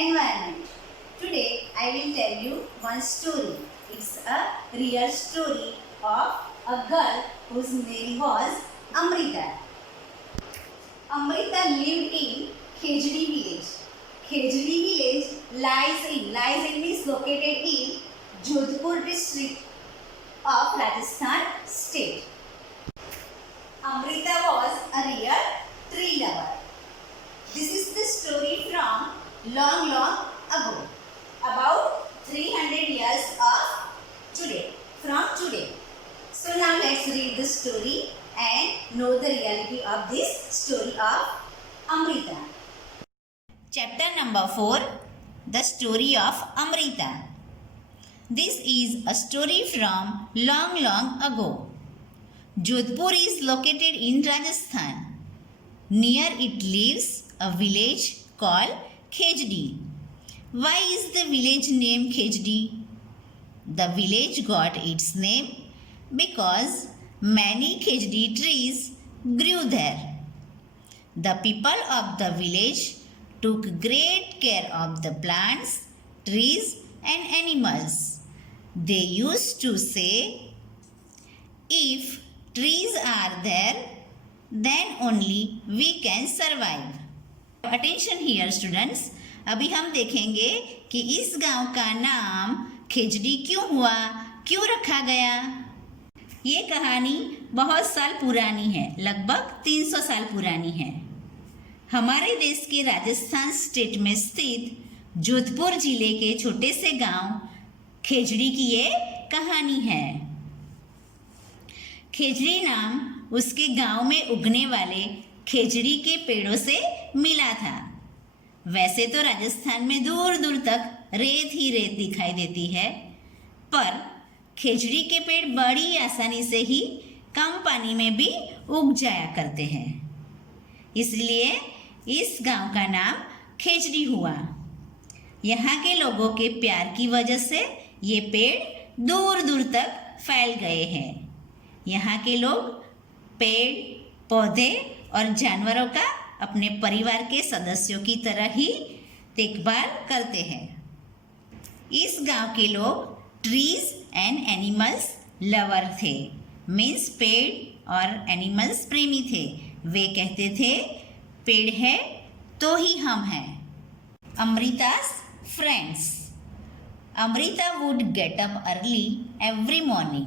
environment. Today I will tell you one story. It's a real story of a girl whose name was Amrita. Amrita lived in Khejdi village. Khejdi village lies in is located in Jodhpur district of Rajasthan state. Amrita was a real tree lover. This is the story from long ago, about 300 years of today, from today. So now let's read the story and know the reality of this story of Amrita. Chapter number 4, The Story of Amrita. This is a story from long ago. Jodhpur is located in Rajasthan. Near it lives a village called Khejdi. Why is the village named Khejdi? The village got its name because many Khejdi trees grew there. The people of the village took great care of the plants, trees and animals. They used to say, if trees are there, then only we can survive. Attention here students. अभी हम देखेंगे कि इस गांव का नाम खेजड़ी क्यों हुआ, क्यों रखा गया। ये कहानी बहुत साल पुरानी है, लगभग 300 साल पुरानी है। हमारे देश के राजस्थान स्टेट में स्थित जोधपुर जिले के छोटे से गांव खेजड़ी की ये कहानी है। खेजड़ी नाम उसके गांव में उगने वाले खेजड़ी के पेड़ों से मिला था। वैसे तो राजस्थान में दूर दूर तक रेत ही रेत दिखाई देती है, पर खेजड़ी के पेड़ बड़ी आसानी से ही कम पानी में भी उग जाया करते हैं। इसलिए इस गांव का नाम खेजड़ी हुआ। यहाँ के लोगों के प्यार की वजह से ये पेड़ दूर दूर तक फैल गए हैं। यहाँ के लोग पेड़, पौधे और जानवरों का अपने परिवार के सदस्यों की तरह ही देखभाल करते हैं। इस गांव के लोग ट्रीज एंड एनिमल्स लवर थे, मीन्स पेड़ और एनिमल्स प्रेमी थे। वे कहते थे, पेड़ है तो ही हम हैं। Amrita's friends. Amrita would get up early every morning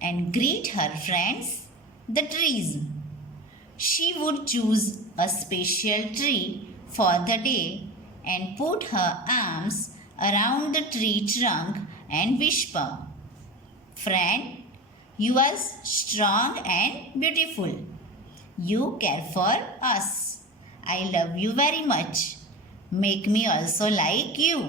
and greet her friends, the trees. She would choose a special tree for the day and put her arms around the tree trunk and whisper, friend, you are strong and beautiful. You care for us. I love you very much. Make me also like you.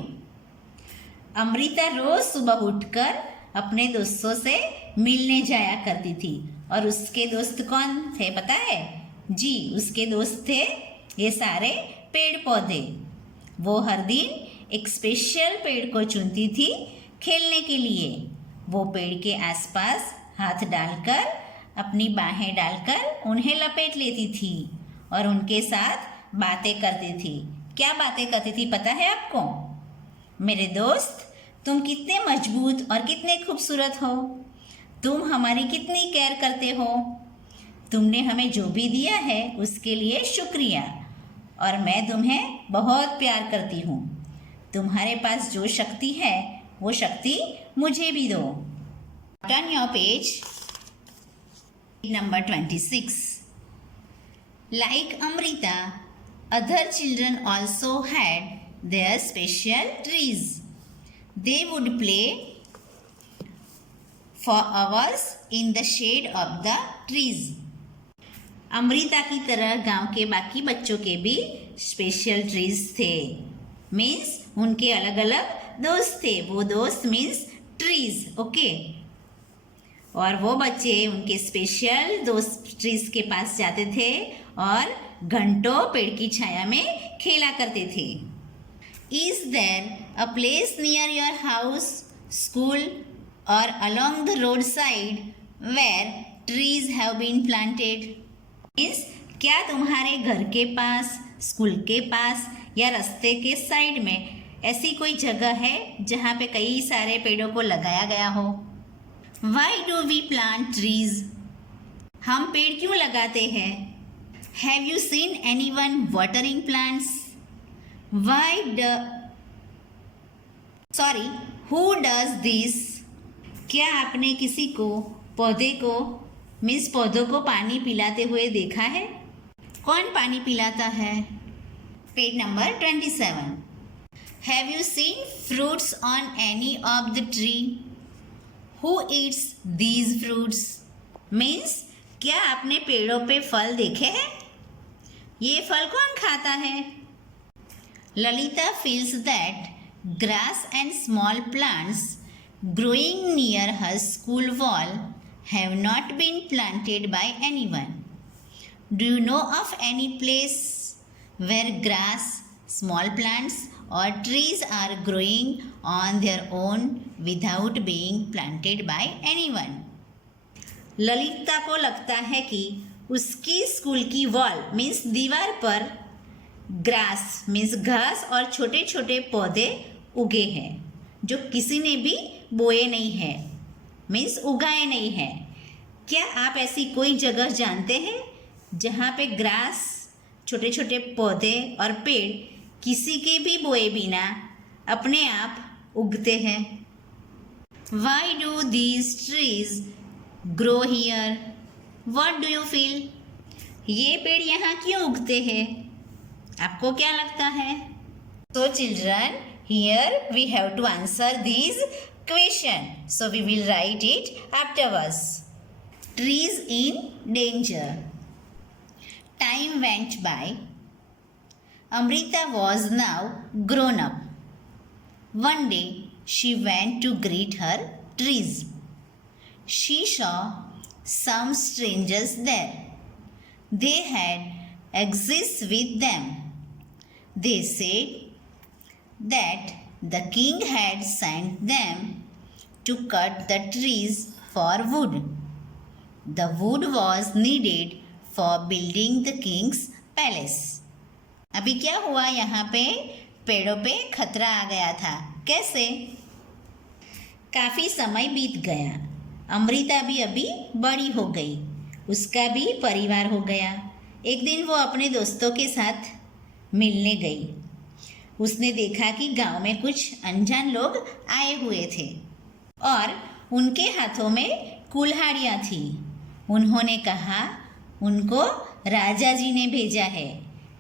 Amrita रोज सुबह उठकर अपने दोस्तों से मिलने जाया करती थी। और उसके दोस्त कौन थे पता है? जी, उसके दोस्त थे ये सारे पेड़ पौधे। वो हर दिन एक स्पेशल पेड़ को चुनती थी खेलने के लिए। वो पेड़ के आसपास हाथ डालकर, अपनी बाहें डालकर उन्हें लपेट लेती थी और उनके साथ बातें करती थी। क्या बातें करती थी पता है आपको? मेरे दोस्त, तुम कितने मजबूत और कितने खूबसूरत हो। तुम हमारी कितनी केयर करते हो। तुमने हमें जो भी दिया है उसके लिए शुक्रिया, और मैं तुम्हें बहुत प्यार करती हूँ। तुम्हारे पास जो शक्ति है वो शक्ति मुझे भी दो। Turn your page, number 26. Like Amrita, other children also had their special trees. They would play for hours in the shade of the trees. Amrita की तरह गांव के बाकी बच्चों के भी स्पेशल ट्रीज थे, मीन्स उनके अलग अलग दोस्त थे। वो दोस्त मीन्स ट्रीज, ओके। और वो बच्चे उनके स्पेशल दोस्त ट्रीज के पास जाते थे और घंटों पेड़ की छाया में खेला करते थे। Is there a place near your house, school और along the roadside where trees have been planted? Means क्या तुम्हारे घर के पास, स्कूल के पास या रास्ते के साइड में ऐसी कोई जगह है जहाँ पे कई सारे पेड़ों को लगाया गया हो? Why do we plant trees? हम पेड़ क्यों लगाते हैं? Have you seen anyone watering plants? Who does this? क्या आपने किसी को पौधों को पानी पिलाते हुए देखा है? कौन पानी पिलाता है? Page number 27. Have you seen fruits on any of the tree? Who eats these fruits? Means क्या आपने पेड़ों पे फल देखे हैं? ये फल कौन खाता है? Lalita feels that grass and small plants growing near her school wall have not been planted by anyone. Do you know of any place where grass, small plants or trees are growing on their own without being planted by anyone? Lalita को लगता है कि उसकी school की wall means दीवार पर grass means घास और छोटे छोटे पौधे उगे हैं जो किसी ने भी बोए नहीं है मीन्स उगाए नहीं हैं. क्या आप ऐसी कोई जगह जानते हैं जहाँ पे ग्रास, छोटे छोटे पौधे और पेड़ किसी के भी बोए बिना अपने आप उगते हैं? Why do these trees grow here? What do you feel? ये पेड़ यहाँ क्यों उगते हैं? आपको क्या लगता है? So children, here we have to answer these questions. So we will write it afterwards. Trees in danger. Time went by. Amrita was now grown up. One day she went to greet her trees. She saw some strangers there. They had axes with them. They said that the king had sent them to cut the trees for wood. The wood was needed for building the king's palace. अभी क्या हुआ? यहाँ पे पेड़ों पे खतरा आ गया था. कैसे? काफ़ी समय बीत गया. अमृता भी अभी बड़ी हो गई. उसका भी परिवार हो गया. एक दिन वो अपने दोस्तों के साथ मिलने गई. उसने देखा कि गांव में कुछ अनजान लोग आए हुए थे और उनके हाथों में कुल्हाड़ियाँ थी. उन्होंने कहा उनको राजा जी ने भेजा है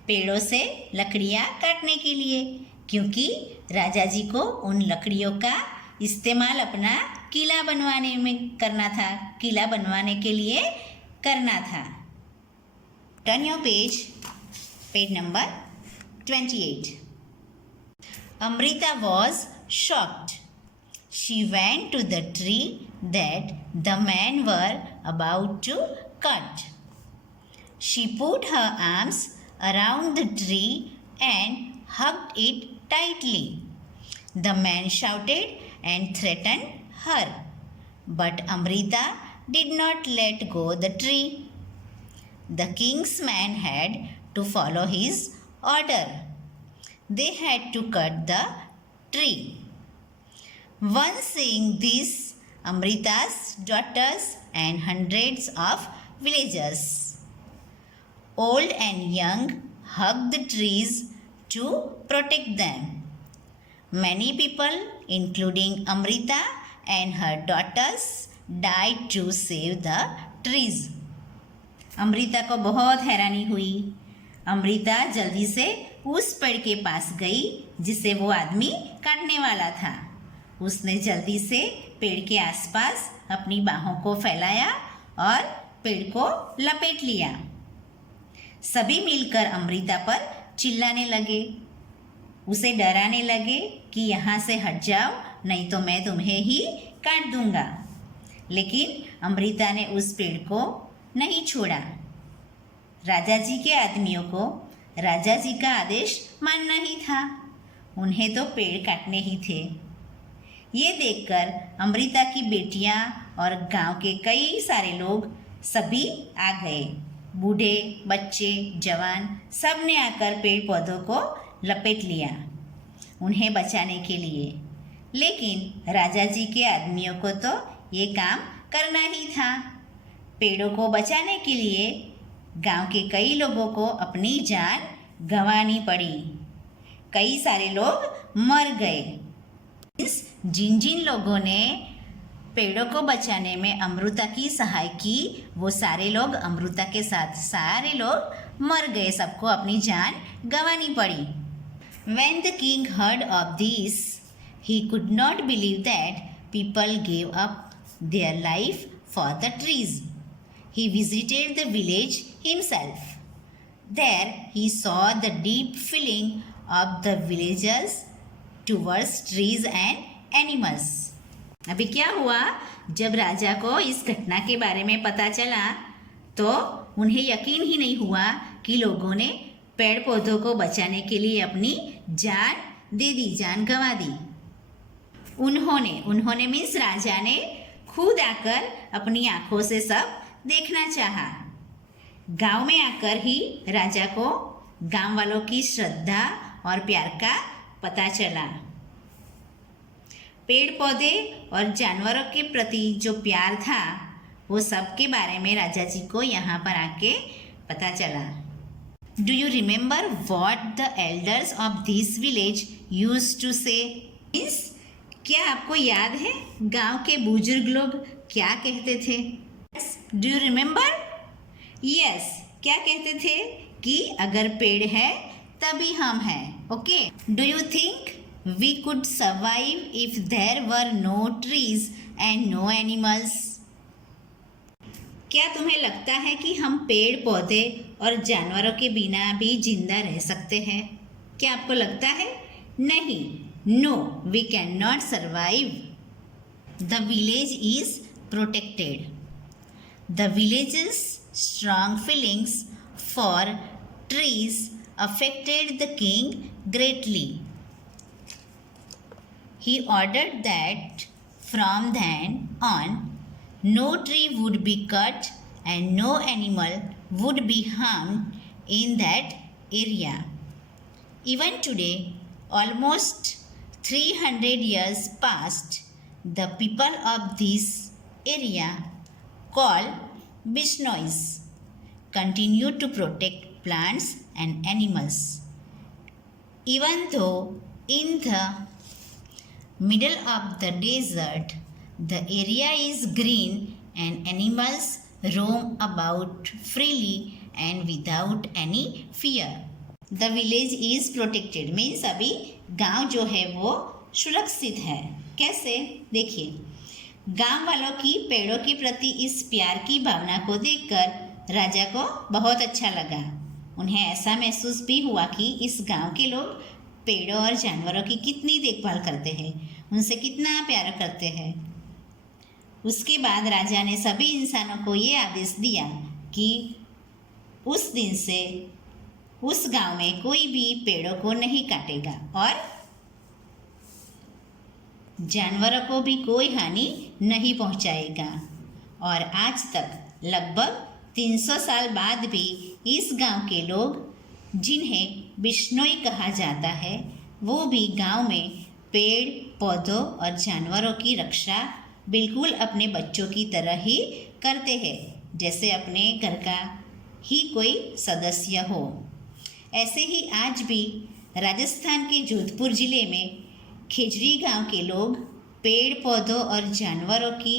पेड़ों से लकड़ियाँ काटने के लिए, क्योंकि राजा जी को उन लकड़ियों का इस्तेमाल अपना किला बनवाने के लिए करना था. Turn your page number 28. Amrita was shocked. She went to the tree that the men were about to cut. She put her arms around the tree and hugged it tightly. The man shouted and threatened her, but Amrita did not let go the tree. The king's man had to follow his order. They had to cut the tree. Once seeing this, Amrita's daughters and hundreds of villagers, old and young, hugged the trees to protect them. Many people, including Amrita and her daughters, died to save the trees. Amrita को बहुत हैरानी हुई. अमृता जल्दी से उस पेड़ के पास गई जिसे वो आदमी काटने वाला था. उसने जल्दी से पेड़ के आसपास अपनी बाहों को फैलाया और पेड़ को लपेट लिया. सभी मिलकर अमृता पर चिल्लाने लगे, उसे डराने लगे कि यहाँ से हट जाओ, नहीं तो मैं तुम्हें ही काट दूंगा. लेकिन अमृता ने उस पेड़ को नहीं छोड़ा. राजा जी के आदमियों को राजा जी का आदेश मानना ही था. उन्हें तो पेड़ काटने ही थे. ये देखकर अमृता की बेटियां और गांव के कई सारे लोग सभी आ गए. बूढ़े, बच्चे, जवान सब ने आकर पेड़ पौधों को लपेट लिया. उन्हें बचाने के लिए। लेकिन राजा जी के आदमियों को तो ये काम करना ही था। पेड़ों को बचाने के लिए गांव के कई लोगों को अपनी जान गंवानी पड़ी। कई सारे लोग मर गए। जिन जिन लोगों ने पेड़ों को बचाने में अमृता की सहाय की, वो सारे लोग अमृता के साथ सारे लोग मर गए, सबको अपनी जान गंवानी पड़ी। When the king heard of this, he could not believe that people gave up their life for the trees. He visited the village himself. There he saw the deep feeling of the villagers towards trees and animals. अभी क्या हुआ, जब राजा को इस घटना के बारे में पता चला तो उन्हें यकीन ही नहीं हुआ कि लोगों ने पेड़ पौधों को बचाने के लिए अपनी जान दे दी, जान गंवा दी। उन्होंने मीन्स राजा ने खुद आकर अपनी आंखों से सब देखना चाहा। गांव में आकर ही राजा को गांव वालों की श्रद्धा और प्यार का पता चला। पेड़ पौधे और जानवरों के प्रति जो प्यार था वो सब के बारे में राजा जी को यहाँ पर आके पता चला। Do you remember what the elders of this village used to say? Means क्या आपको याद है गांव के बुजुर्ग लोग क्या कहते थे? Do you remember? यस, क्या कहते थे कि अगर पेड़ है तभी हम हैं। Okay, do you think we could survive if there were no trees and no animals? क्या तुम्हें लगता है कि हम पेड़ पौधे और जानवरों के बिना भी जिंदा रह सकते हैं? क्या आपको लगता है? नहीं, no, we cannot survive. The village is protected. The village's strong feelings for trees affected the king greatly. He ordered that from then on no tree would be cut and no animal would be harmed in that area. Even today, almost 300 years past, the people of this area, called Bishnois, continue to protect plants and animals. Even though in the middle of the desert, the area is green and animals roam about freely and without any fear. The village is protected means अभी गांव जो है वो सुरक्षित है। कैसे? देखिए, गांव वालों की पेड़ों के प्रति इस प्यार की भावना को देखकर राजा को बहुत अच्छा लगा। उन्हें ऐसा महसूस भी हुआ कि इस गांव के लोग पेड़ों और जानवरों की कितनी देखभाल करते हैं, उनसे कितना प्यार करते हैं। उसके बाद राजा ने सभी इंसानों को ये आदेश दिया कि उस दिन से उस गांव में कोई भी पेड़ों को नहीं काटेगा और जानवरों को भी कोई हानि नहीं पहुंचाएगा। और आज तक लगभग 300 साल बाद भी इस गांव के लोग, जिन्हें बिश्नोई कहा जाता है, वो भी गांव में पेड़ पौधों और जानवरों की रक्षा बिल्कुल अपने बच्चों की तरह ही करते हैं, जैसे अपने घर का ही कोई सदस्य हो। ऐसे ही आज भी राजस्थान के जोधपुर ज़िले में खेजड़ी गांव के लोग पेड़ पौधों और जानवरों की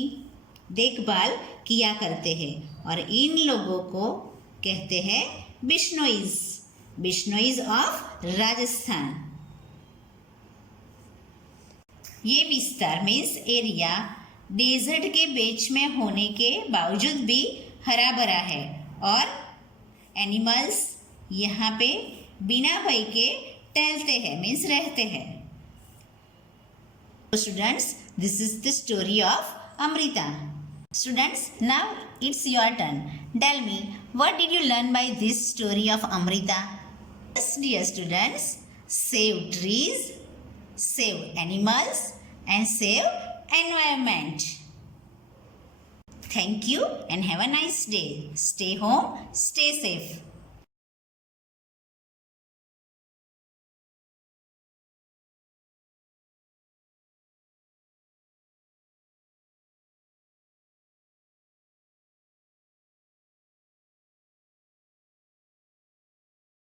देखभाल किया करते हैं और इन लोगों को कहते हैं बिश्नोईज, बिश्नोईज ऑफ राजस्थान। ये विस्तार मीन्स एरिया डेजर्ट के बीच में होने के बावजूद भी हरा भरा है और एनिमल्स यहाँ पे बिना भय के टहलते हैं मीन्स रहते हैं। Students, this is the story of Amrita. Students, now it's your turn. Tell me, what did you learn by this story of Amrita? Yes, dear students, save trees, save animals, and save environment. Thank you and have a nice day. Stay home, stay safe.